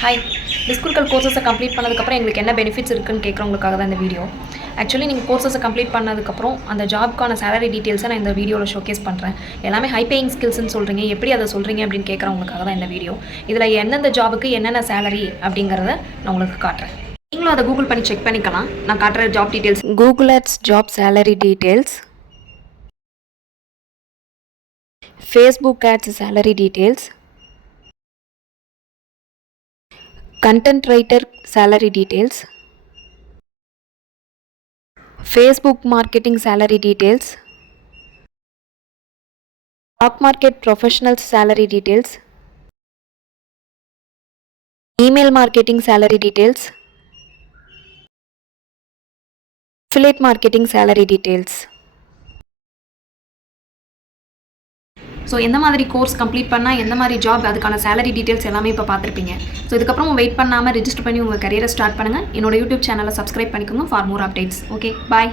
ஹாய், டிஸ்குரிக்கல் கோர்சஸை கம்ப்ளீட் பண்ணதுக்கப்புறம் எங்களுக்கு என்ன பெனிஃபிட்ஸ் இருக்குன்னு கேட்குறவங்களுக்காக தான் இந்த வீடியோ. ஆக்சுவலி நீங்கள் கோர்சஸை கம்ப்ளீட் பண்ணதுக்கப்புறம் அந்த ஜாப்க்கான சேலரி டீட்டெயில்ஸை நான் இந்த வீடியோவில் ஷோகேஸ் பண்ணுறேன். எல்லாமே ஹை பேயிங் ஸ்கில்ஸ்ன்னு சொல்கிறீங்க, எப்படி அதை சொல்கிறீங்க அப்படின்னு கேட்குறவங்களுக்காக தான் இந்த வீடியோ. இதில் எந்தெந்த ஜாபுக்கு என்னென்ன சேலரி அப்படிங்கிறத நான் உங்களுக்கு காட்டுறேன். நீங்களும் அதை கூகுள் பண்ணி செக் பண்ணிக்கலாம். நான் காட்டுற job details Google ads job salary details, Facebook ads salary details, content writer salary details, Facebook marketing salary details, stock market professionals salary details, email marketing salary details, affiliate marketing salary details. So எந்த மாதிரி course complete பண்ணால் எந்த மாதிரி ஜாப், அதுக்கான salary details எல்லாமே இப்போ பார்த்துருப்பீங்க. ஸோ இதுக்கப்புறம் வெயிட் பண்ணாமல் ரிஜிஸ்டர் பண்ணி உங்கள் கரியரை ஸ்டார்ட் பண்ணுங்கள். என்னோட யூடியூப் சேனலை சப்ஸ்கிரைப் பண்ணிக்கோங்க for more updates. Okay, bye.